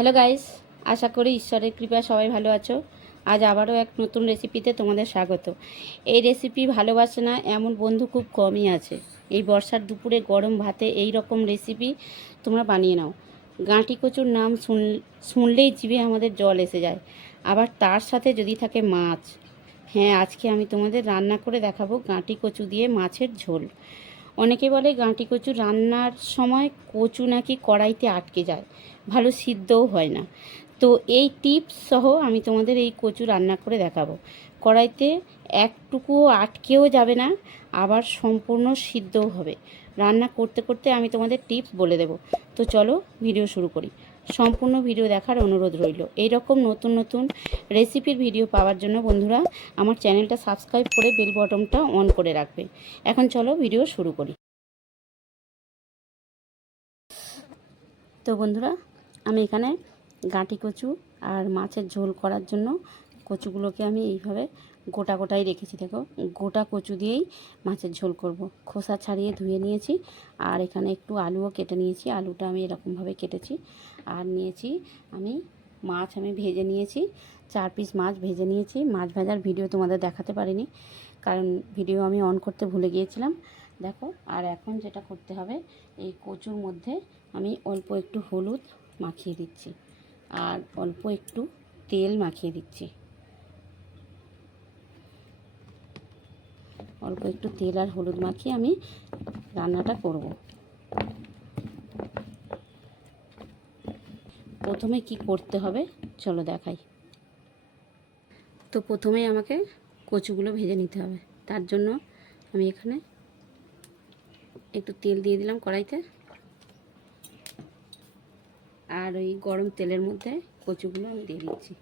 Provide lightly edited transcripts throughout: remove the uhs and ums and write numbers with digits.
Hello guys, আশা করি ঈশ্বরের কৃপায় সবাই ভালো আছো। আজ আবারও এক নতুন রেসিপিতে তোমাদের স্বাগত। এই রেসিপি ভালোবাসে না এমন বন্ধু খুব কমই আছে। এই বর্ষার দুপুরে গরম ভাতে এই রকম রেসিপি তোমরা বানিয়ে নাও। গাঁটি কচুর নাম শুনলেই জিভে আমাদের জল এসে যায়। আবার তার সাথে যদি থাকে মাছ। হ্যাঁ, আজকে আমি তোমাদের রান্না করে দেখাবো গাঁটি কচু দিয়ে মাছের ঝোল। অনেকে বলে গাঁটি কচু রান্নার সময় কচু নাকি কড়াইতে আটকে যায়, ভালো সিদ্ধও হয় না। তো এই টিপস সহ আমি তোমাদের এই কচু রান্না করে দেখাবো। কড়াইতে একটুকুও আটকেও যাবে না, আবার সম্পূর্ণ সিদ্ধও হবে। রান্না করতে করতে আমি তোমাদের টিপস বলে দেব। তো চলো ভিডিও শুরু করি। সম্পূর্ণ ভিডিও দেখার অনুরোধ রইল। এই রকম নতুন নতুন রেসিপির ভিডিও পাওয়ার জন্য বন্ধুরা আমার চ্যানেলটা সাবস্ক্রাইব করে বেল বটনটা অন করে রাখবে। এখন চলো ভিডিও শুরু করি। তো বন্ধুরা, আমি এখানে গাঁটি কচু আর মাছের ঝোল করার জন্য কচুগুলোকে আমি এইভাবে গোটা গোটাই রেখেছি। দেখো, গোটা কচু দিয়েই মাছের ঝোল করব। খোসা ছাড়িয়ে ধুয়ে নিয়েছি, আর এখানে একটু আলুও কেটে নিয়েছি। আলুটা আমি এরকমভাবে কেটেছি। আর নিয়েছি আমি মাছ, আমি ভেজে নিয়েছি 4 পিস মাছ ভেজে নিয়েছি। মাছ ভাজার ভিডিও তোমাদের দেখাতে পারিনি, কারণ ভিডিও আমি অন করতে ভুলে গিয়েছিলাম। দেখো, আর এখন যেটা করতে হবে, এই কচুর মধ্যে আমি অল্প একটু হলুদ মাখিয়ে দিচ্ছি আর অল্প একটু তেল মাখিয়ে দিচ্ছি। অল্প একটু তেল আর হলুদ মাখিয়ে আমি রান্নাটা করব। প্রথমে কি করতে হবে চলো দেখাই। তো প্রথমেই আমাকে কচুগুলো ভেজে নিতে হবে। তার জন্য আমি এখানে একটু তেল দিয়ে দিলাম কড়াইতে, আর ওই গরম তেলের মধ্যে কচুগুলো আমি দিয়ে দিচ্ছি।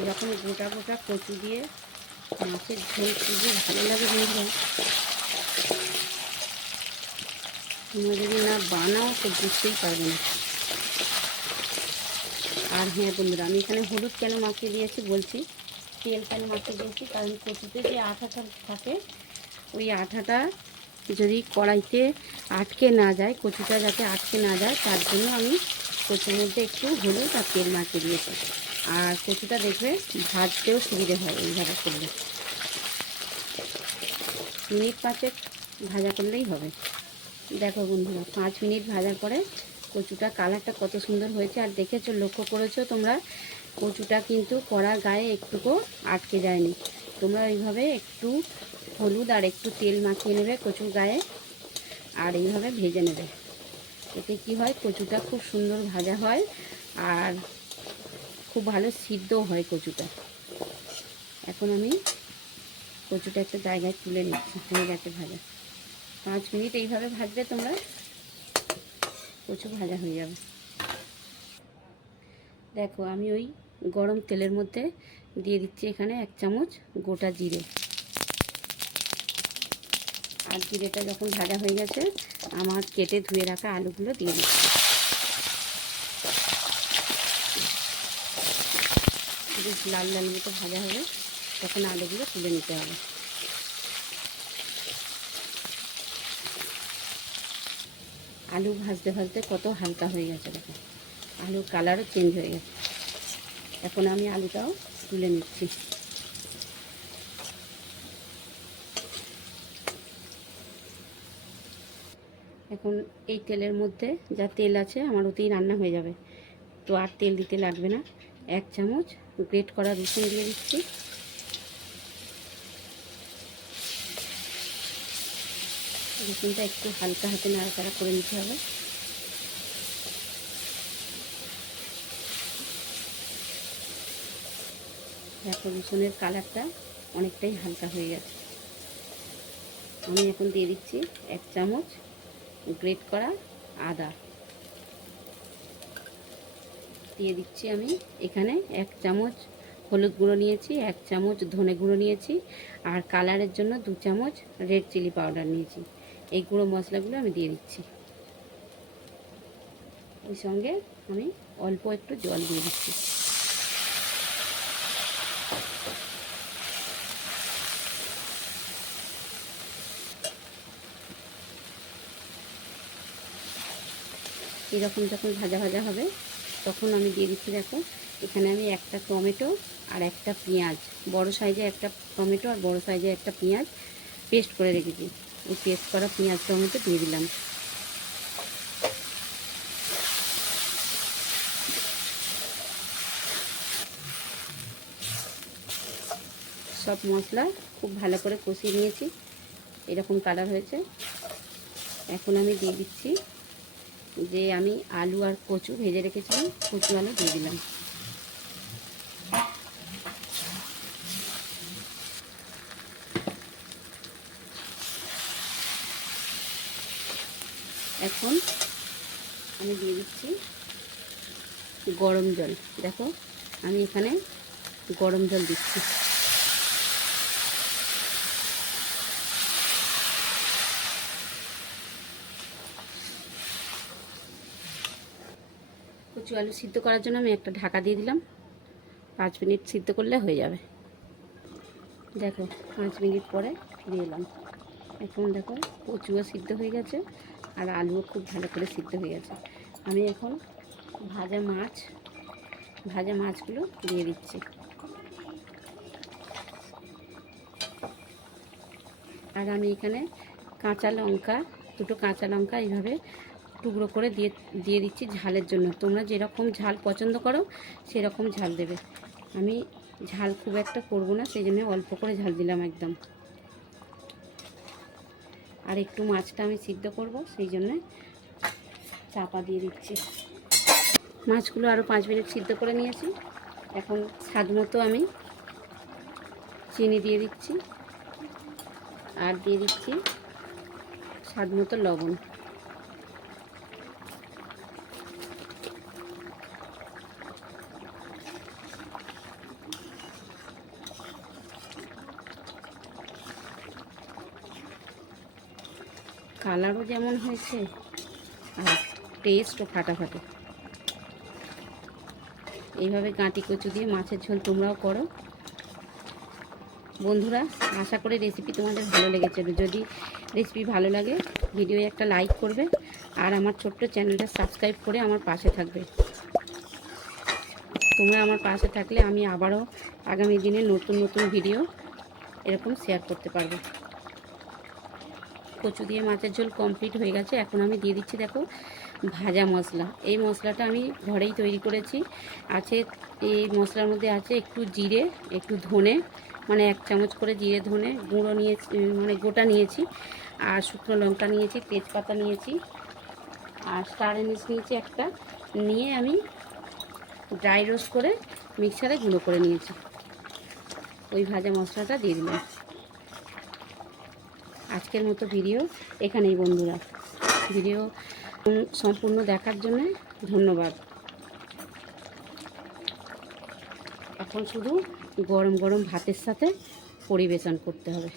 এরকম গোটা গোটা কচু দিয়ে মাছের ঝোল খুবই ভালো লাগে বন্ধুরা। তোমরা যদি না বানাও তো বুঝতেই পারবে না। আর হ্যাঁ বন্ধুরা, আমি এখানে হলুদ কেন মাখিয়ে দিয়েছি বলছি, তেল কেন মাখিয়ে দিয়েছি, কারণ কচুতে যে আঠাটা থাকে, ওই আঠাটা যদি কড়াইতে আটকে না যায়, কচুটা যাতে আটকে না যায়, তার জন্য আমি কচুর মধ্যে একটু হলুদ আর তেল মাখিয়ে দিয়েছি। আর কচুটা দেখবে ভাজতেও সুবিধে হয় এইভাবে করলে। মিনিট 5 ভাজা করলেই হবে। দেখো বন্ধুরা, 5 মিনিট ভাজার পরে কচুটা কালারটা কত সুন্দর হয়েছে। আর দেখেছো, লক্ষ্য করেছো তোমরা, কচুটা কিন্তু কড়ার গায়ে একটুকু আটকে যায়নি। তোমরা এইভাবে একটু হলুদ আর একটু তেল মাখিয়ে নেবে কচুর গায়ে, আর এইভাবে ভেজে নেবে। এতে কি হয়, কচুটা খুব সুন্দর ভাজা হয় আর খুব ভালো সিদ্ধও হয় কচুটা। এখন আমি কচুটা একটা জায়গায় তুলে নিচ্ছি, হয়ে গেছে ভাজা। 5 মিনিট এইভাবে ভাজবে তোমরা, কচু ভাজা হয়ে যাবে। দেখো, আমি ওই গরম তেলের মধ্যে দিয়ে দিচ্ছি এখানে 1 চামচ গোটা জিরে। আর জিরেটা যখন ভাজা হয়ে গেছে, আমার কেটে ধুয়ে রাখা আলুগুলো দিয়ে দিচ্ছি। বেশ লাল লাল মতো ভাজা হবে, তখন আলুগুলো তুলে নিতে হবে। আলু ভাজতে ভাজতে কত হালকা হয়ে গেছে, দেখো আলুর কালারও চেঞ্জ হয়ে গেছে। এখন আমি আলুটাও তুলে নিচ্ছি। এখন এই তেলের মধ্যে যা তেল আছে আমার ওতেই রান্না হয়ে যাবে, তো আর তেল দিতে লাগবে না। 1 চামচ গ্রেট করা রসুন দিয়ে দিচ্ছি। রসুনটা একটু হালকা হাতে নাড়াচাড়া করে নিতে হবে। দেখো, রসুনের কালারটা অনেকটাই হালকা হয়ে গেছে। আমি এখন দিয়ে দিচ্ছি 1 চামচ গ্রেট করা আদা। দিয়ে দিচ্ছি আমি এখানে 1 চামচ হলুদ গুঁড়ো নিয়েছি, 1 চামচ ধনে গুঁড়ো নিয়েছি, আর কালারের জন্য 2 চামচ রেড চিলি পাউডার নিয়েছি। এই গুঁড়ো মশলাগুলো আমি দিয়ে দিচ্ছি। ওই সঙ্গে আমি অল্প একটু জল দিয়ে দিচ্ছি। এরকম যখন ভাজা ভাজা হবে তখন আমি দিয়ে দিচ্ছি, দেখো এখানে আমি একটা টমেটো আর একটা পেঁয়াজ, বড় সাইজে একটা টমেটো আর বড় সাইজে একটা পেঁয়াজ পেস্ট করে রেখেছি, ওই পেস্ট করা পেঁয়াজ টমেটো দিয়ে দিলাম। সব মশলা খুব ভালো করে কষিয়ে নিয়েছি, এরকম কালার হয়েছে। এখন আমি দিয়ে দিচ্ছি যে আমি আলু আর কচু ভেজে রেখেছিলাম, কচু আলু দিয়ে দিলাম। এখন আমি দিয়ে দিচ্ছি গরম জল। দেখো আমি এখানে গরম জল দিচ্ছি। কচু আলু সিদ্ধ করার জন্য আমি একটা ঢাকা দিয়ে দিলাম, 5 মিনিট সিদ্ধ করলে হয়ে যাবে। দেখো 5 মিনিট পরে দিয়ে দিলাম। এখন দেখো কচুও সিদ্ধ হয়ে গেছে আর আলুও খুব ভালো করে সিদ্ধ হয়ে গেছে। আমি এখন ভাজা মাছগুলো দিয়ে দিচ্ছি। আর আমি এখানে দুটো কাঁচা লঙ্কা এইভাবে টুকরো করে দিয়ে দিচ্ছি ঝালের জন্য। তোমরা যেরকম ঝাল পছন্দ করো সেরকম ঝাল দেবে। আমি ঝাল খুব একটা করব না, সেই জন্য অল্প করে ঝাল দিলাম একদম। আর একটু মাছটা আমি সিদ্ধ করব, সেই জন্য চাপা দিয়ে দিচ্ছি। মাছগুলো আরও 5 মিনিট সিদ্ধ করে নিয়েছি। এখন স্বাদ মতো আমি চিনি দিয়ে দিচ্ছি আর দিয়ে দিচ্ছি স্বাদ মতো লবণ। কালারও যেমন হয়েছে আর টেস্টও ফাটাফাটি। এইভাবে গাঁটি কচু দিয়ে মাছের ঝোল তোমরাও করো বন্ধুরা। আশা করি রেসিপি তোমাদের ভালো লেগেছে। যদি রেসিপি ভালো লাগে ভিডিও একটা লাইক করবে আর আমার ছোট্ট চ্যানেলটা সাবস্ক্রাইব করে আমার পাশে থাকবে। তোমরা আমার পাশে থাকলে আমি আবারও আগামী দিনে নতুন নতুন ভিডিও এরকম শেয়ার করতে পারবো। কচু দিয়ে মাছের ঝোল কমপ্লিট হয়ে গেছে। এখন আমি দিয়ে দিচ্ছি দেখো ভাজা মশলা। এই মশলাটা আমি ঘরেই তৈরি করেছি। এই মশলার মধ্যে আছে একটু জিরে, একটু ধনে, মানে 1 চামচ করে জিরে ধনে গুঁড়ো নিয়েছি, মানে গোটা নিয়েছি, আর শুকনো লঙ্কা নিয়েছি, তেজপাতা নিয়েছি, আর স্টার এনিস নিয়েছি একটা, নিয়ে আমি ড্রাই রোস্ট করে মিক্সারে গুঁড়ো করে নিয়েছি। ওই ভাজা মশলাটা দিয়ে দিলাম। আজকের মতো ভিডিও এখানেই বন্ধুরা। ভিডিও সম্পূর্ণ দেখার জন্য ধন্যবাদ। এখন শুধু গরম গরম ভাতের সাথে পরিবেশন করতে হবে।